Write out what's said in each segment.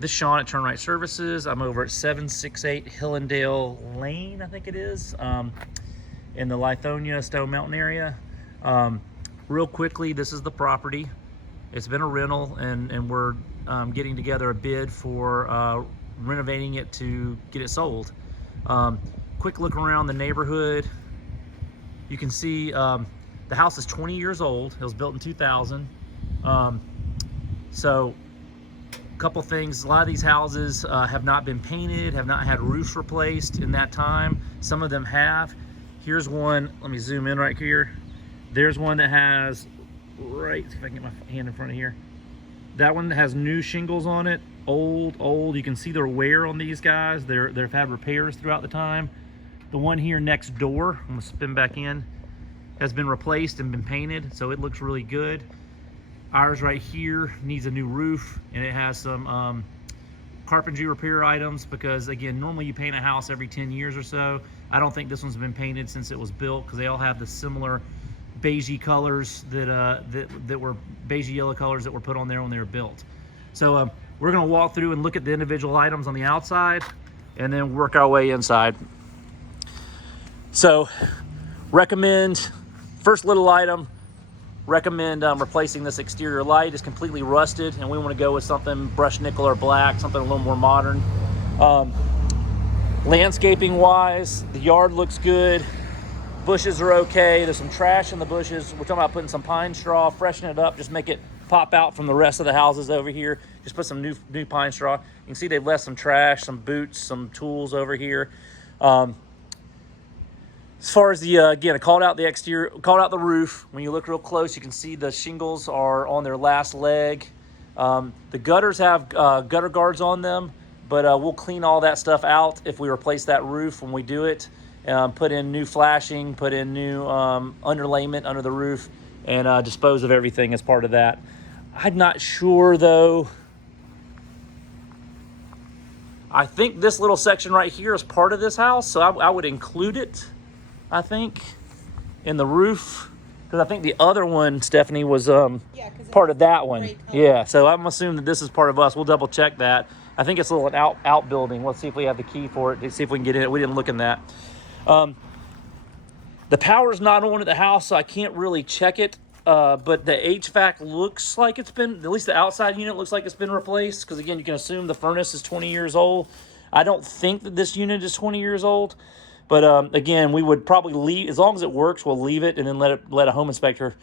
This is Sean at Turn Right Services. I'm over at 768 Hillandale Lane, I think it is, in the Lithonia Stone Mountain area. Real quickly, this is the property. It's been a rental, and we're getting together a bid for renovating it to get it sold. Quick look around the neighborhood. You can see the house is 20 years old. It was built in 2000. So a couple things, a lot of these houses have not been painted, have not had roofs replaced in that time. Some of them have. Here's one, let me zoom in right here. There's one that has, right, see if I can get my hand in front of here. That one has new shingles on it, old. You can see the wear on these guys. They've had repairs throughout the time. The one here next door, I'm gonna spin back in, has been replaced and been painted, so it looks really good. Ours right here needs a new roof, and it has some carpentry repair items because, again, normally you paint a house every 10 years or so. I don't think this one's been painted since it was built because they all have the similar beigey colors that were beigey yellow colors that were put on there when they were built. So we're gonna walk through and look at the individual items on the outside and then work our way inside. So recommend, first little item, recommend replacing this exterior light. It's completely rusted and we want to go with something brushed nickel or black, something a little more modern. Landscaping wise, the yard looks good. Bushes are okay. There's some trash in the bushes. We're talking about putting some pine straw, freshen it up, just make it pop out from the rest of the houses over here. Just put some new pine straw. You can see they've left some trash, some boots, some tools over here. As far as the, again, I called out the exterior, called out the roof. When you look real close, you can see the shingles are on their last leg. The gutters have gutter guards on them, but we'll clean all that stuff out if we replace that roof when we do it. Put in new flashing, put in new underlayment under the roof, and dispose of everything as part of that. I'm not sure, though. I think this little section right here is part of this house, so I would include it, I think, in the roof, because I think the other one, Stephanie, was part of that one. Yeah, so I'm assuming that this is part of us. We'll double check that. I think it's a little outbuilding. Let's see if we have the key for it. Let's see if we can get in it. We didn't look in that. The power's not on at the house, so I can't really check it. But the HVAC looks like it's been, at least the outside unit looks like it's been replaced. Because again, you can assume the furnace is 20 years old. I don't think that this unit is 20 years old. But again, we would probably leave, as long as it works, we'll leave it and then let a home inspector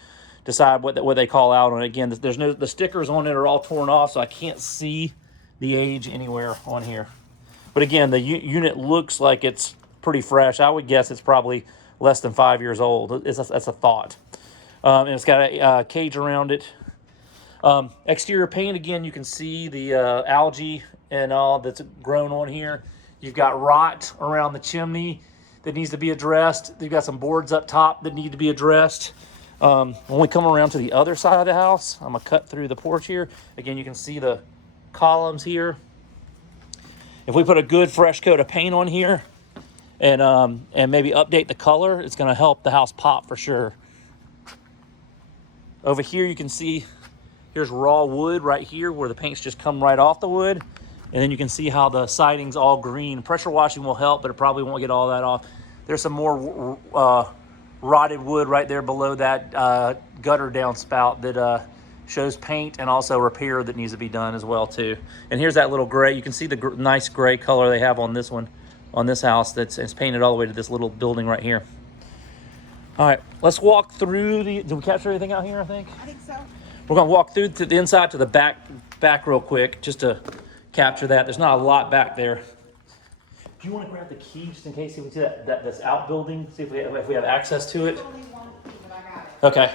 decide what they call out on it. Again, the stickers on it are all torn off, so I can't see the age anywhere on here. But again, the unit looks like it's pretty fresh. I would guess it's probably less than 5 years old. That's a thought. And it's got a cage around it. Exterior paint, again, you can see the algae and all that's grown on here. You've got rot around the chimney that needs to be addressed. You've got some boards up top that need to be addressed. When we come around to the other side of the house, I'm gonna cut through the porch here. Again, you can see the columns here. If we put a good fresh coat of paint on here and maybe update the color, it's gonna help the house pop for sure. Over here, you can see here's raw wood right here where the paint's just come right off the wood. And then you can see how the siding's all green. Pressure washing will help, but it probably won't get all that off. There's some more rotted wood right there below that gutter downspout that shows paint and also repair that needs to be done as well too. And here's that little gray. You can see the nice gray color they have on this one, on this house it's painted all the way to this little building right here. All right, let's walk through did we capture everything out here, I think? I think so. We're gonna walk through to the inside to the back real quick, just to capture that. There's not a lot back there. Do you want to grab the key just in case we see this outbuilding? See if we have access to it. There's only one key, but I got it. Okay.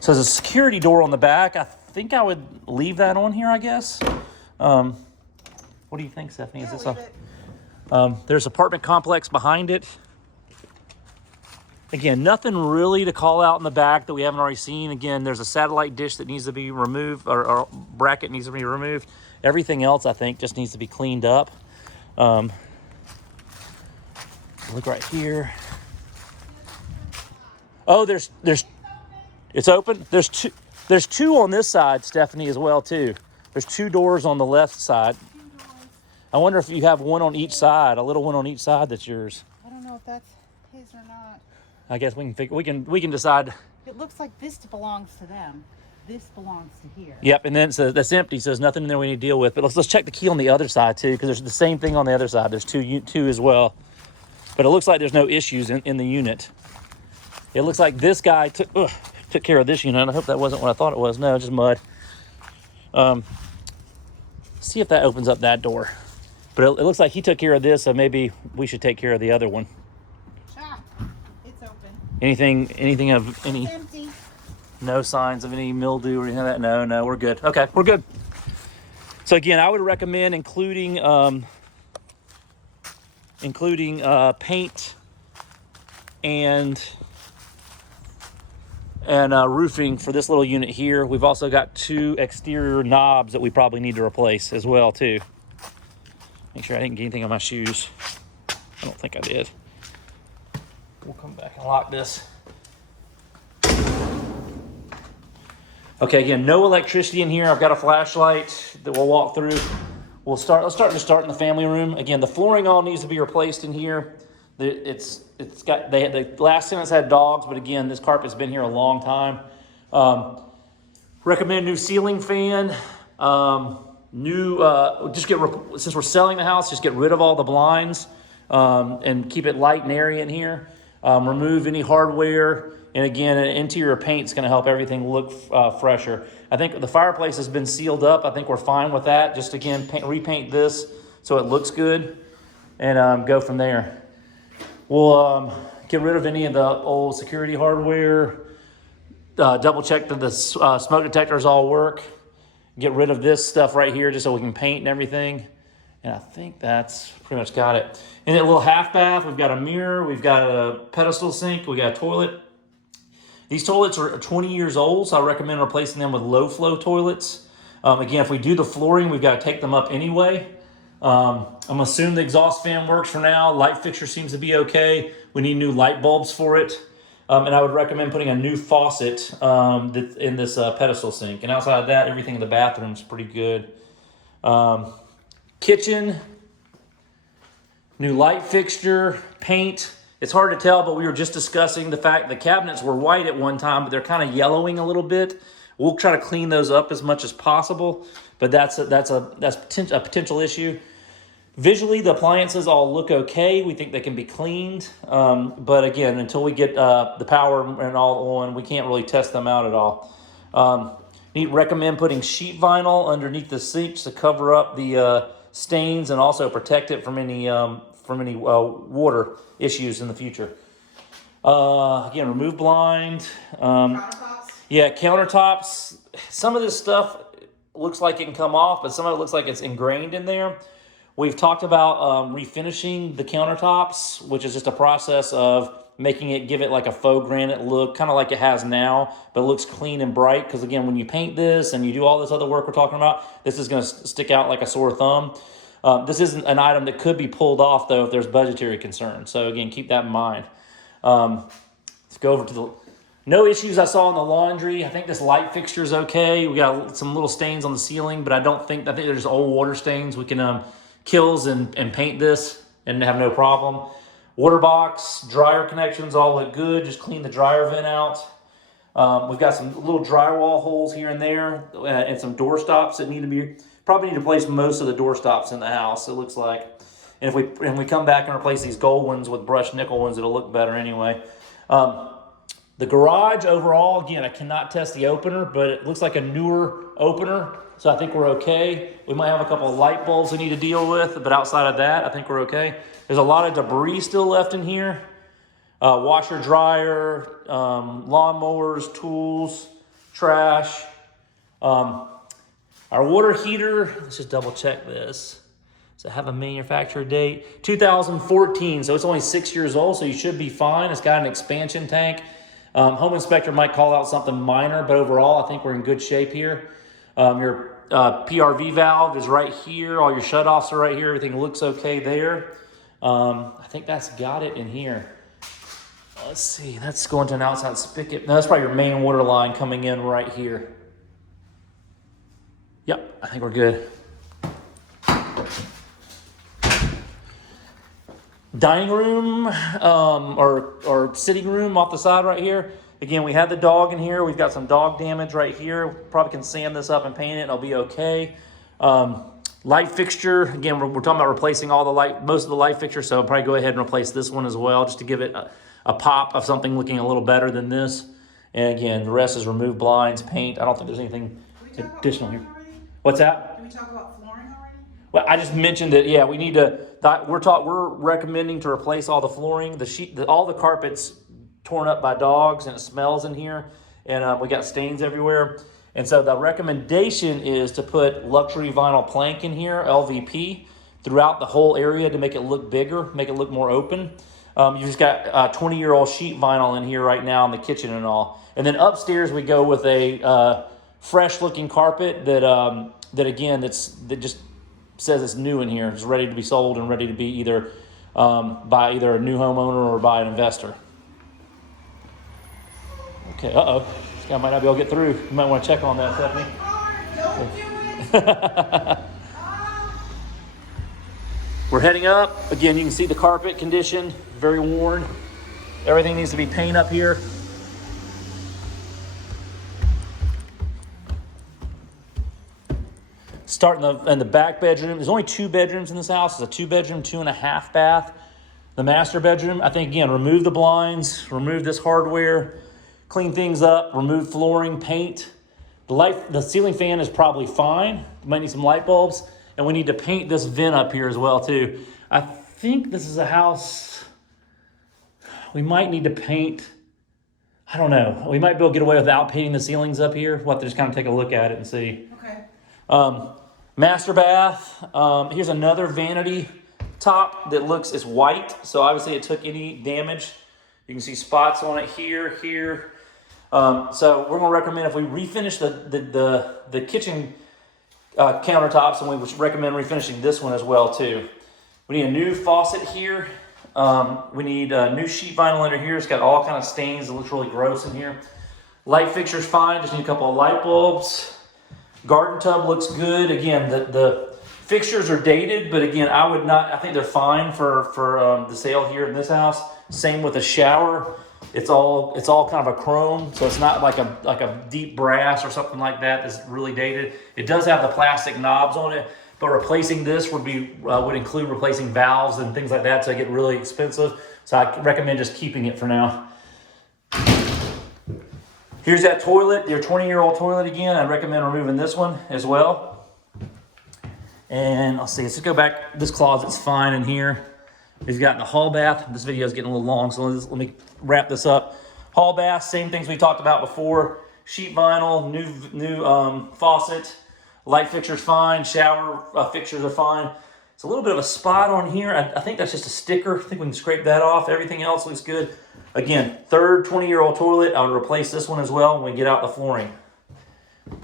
So there's a security door on the back. I think I would leave that on here, I guess. What do you think, Stephanie? Is this there's apartment complex behind it. Again, nothing really to call out in the back that we haven't already seen. Again, there's a satellite dish that needs to be removed, or bracket needs to be removed. Everything else, I think, just needs to be cleaned up. Look right here. Oh, it's open. There's There's two on this side, Stephanie, as well, too. There's 2 doors on the left side. I wonder if you have one on each side, a little one on each side that's yours. I don't know if that's his or not. I guess we can decide. It looks like this belongs to them. This belongs to here. Yep, and then it says that's empty, so there's nothing in there we need to deal with. But let's check the key on the other side too, because there's the same thing on the other side. There's two as well. But it looks like there's no issues in the unit. It looks like this guy took care of this unit. I hope that wasn't what I thought it was. No, just mud. See if that opens up that door. But it looks like he took care of this, so maybe we should take care of the other one. Ah, it's open. Anything of any? It's empty. No signs of any mildew or anything like that? No, we're good. Okay, we're good. So again, I would recommend including paint and roofing for this little unit here. We've also got 2 exterior knobs that we probably need to replace as well too. Make sure I didn't get anything on my shoes. I don't think I did. We'll come back and lock this. Okay, again, no electricity in here. I've got a flashlight that we'll walk through. Let's start in the family room. Again, the flooring all needs to be replaced in here. The last tenants had dogs, but again, this carpet's been here a long time. Recommend new ceiling fan. Since we're selling the house, just get rid of all the blinds and keep it light and airy in here. Remove any hardware. And again, an interior paint is going to help everything look fresher. I think the fireplace has been sealed up. I think we're fine with that. Just again, repaint this so it looks good and go from there. We'll get rid of any of the old security hardware. Double check that the smoke detectors all work. Get rid of this stuff right here just so we can paint and everything. And I think that's pretty much got it. In that little half bath, we've got a mirror, we've got a pedestal sink, we got a toilet. These toilets are 20 years old, so I recommend replacing them with low flow toilets. Again, if we do the flooring, we've got to take them up anyway. I'm assuming the exhaust fan works for now. Light fixture seems to be okay. We need new light bulbs for it. And I would recommend putting a new faucet in this pedestal sink. And outside of that, everything in the bathroom is pretty good. Kitchen, new light fixture, paint. It's hard to tell, but we were just discussing the fact the cabinets were white at one time, but they're kind of yellowing a little bit. We'll try to clean those up as much as possible, but that's a potential issue. Visually, the appliances all look okay. We think they can be cleaned, but again, until we get the power and all on, we can't really test them out at all. Recommend putting sheet vinyl underneath the sinks to cover up the stains and also protect it from any water issues in the future. Again, remove blind. Countertops? Yeah, countertops. Some of this stuff looks like it can come off, but some of it looks like it's ingrained in there. We've talked about refinishing the countertops, which is just a process of give it like a faux granite look, kind of like it has now, but it looks clean and bright. Because again, when you paint this and you do all this other work we're talking about, this is going to stick out like a sore thumb. This isn't an item that could be pulled off, though, if there's budgetary concerns. So, again, keep that in mind. Let's go over to no issues I saw in the laundry. I think this light fixture is okay. We got some little stains on the ceiling, but I think there's old water stains. We can kills and paint this and have no problem. Water box, dryer connections all look good. Just clean the dryer vent out. We've got some little drywall holes here and there and some door stops that probably need to replace most of the door stops in the house, it looks like. And if we come back and replace these gold ones with brushed nickel ones, it'll look better anyway. The garage overall, again, I cannot test the opener, but it looks like a newer opener, so I think we're okay. We might have a couple of light bulbs we need to deal with, but outside of that, I think we're okay. There's a lot of debris still left in here. Washer, dryer, lawnmowers, tools, trash. Our water heater, let's just double check this. Does it have a manufacturer date? 2014, so it's only 6 years old, so you should be fine. It's got an expansion tank. Home inspector might call out something minor, but overall, I think we're in good shape here. Your PRV valve is right here. All your shutoffs are right here. Everything looks okay there. I think that's got it in here. Let's see, that's going to an outside spigot. No, that's probably your main water line coming in right here. Yep, I think we're good. Dining room or sitting room off the side right here. Again, we had the dog in here. We've got some dog damage right here. Probably can sand this up and paint it and it'll be okay. Light fixture, again, we're talking about replacing all the light, most of the light fixture, so I'll probably go ahead and replace this one as well, just to give it a pop of something looking a little better than this. And again, the rest is remove blinds, paint. I don't think there's anything additional here. What's that? Did we talk about flooring already? Well, I just mentioned that, yeah, we need to, we're recommending to replace all the flooring, all the carpets torn up by dogs, and it smells in here, and we got stains everywhere. And so the recommendation is to put luxury vinyl plank in here, LVP, throughout the whole area to make it look bigger, make it look more open. You just got 20-year-old sheet vinyl in here right now in the kitchen and all. And then upstairs we go with a fresh-looking carpet that just says it's new in here. It's ready to be sold and ready to be either by either a new homeowner or by an investor. Okay, this guy might not be able to get through. You might want to check on that, Stephanie. Don't do it. We're heading up. Again, you can see the carpet condition, very worn. Everything needs to be paint up here. Starting in the back bedroom. There's only 2 bedrooms in this house. It's a 2-bedroom, 2.5 bath. The master bedroom, I think, again, remove the blinds, remove this hardware, clean things up, remove flooring, paint. The ceiling fan is probably fine. We might need some light bulbs. And we need to paint this vent up here as well, too. I think this is a house we might need to paint. I don't know. We might be able to get away without painting the ceilings up here. We'll have to just kind of take a look at it and see. Okay. Master bath. Here's another vanity top that it's white. So obviously it took any damage. You can see spots on it here. So we're going to recommend if we refinish the kitchen countertops, and we would recommend refinishing this one as well too. We need a new faucet here. We need a new sheet vinyl under here. It's got all kind of stains. It looks really gross in here. Light fixture's fine. Just need a couple of light bulbs. Garden tub looks good. Again, the fixtures are dated, but again, I think they're fine for the sale here in this house. Same with the shower. It's all kind of a chrome, so it's not like a deep brass or something like that that's really dated. It does have the plastic knobs on it, but replacing this would include replacing valves and things like that, so it get really expensive. So I recommend just keeping it for now. Here's that toilet, your 20-year-old toilet again. I recommend removing this one as well. And let's see, let's just go back. This closet's fine in here. We've got the hall bath. This video is getting a little long, so let me wrap this up. Hall bath, same things we talked about before. Sheet vinyl, new faucet. Light fixture's fine. Shower fixtures are fine. It's a little bit of a spot on here. I think that's just a sticker. I think we can scrape that off. Everything else looks good. Again, third 20-year-old toilet. I would replace this one as well when we get out the flooring.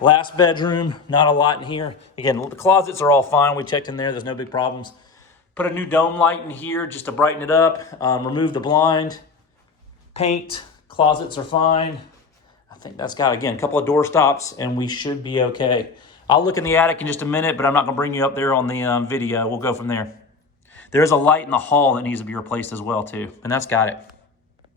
Last bedroom, not a lot in here. Again, the closets are all fine. We checked in there. There's no big problems. Put a new dome light in here just to brighten it up. Remove the blind. Paint. Closets are fine. I think that's got, again, a couple of door stops, and we should be okay. I'll look in the attic in just a minute, but I'm not going to bring you up there on the video. We'll go from there. There's a light in the hall that needs to be replaced as well, too, and that's got it.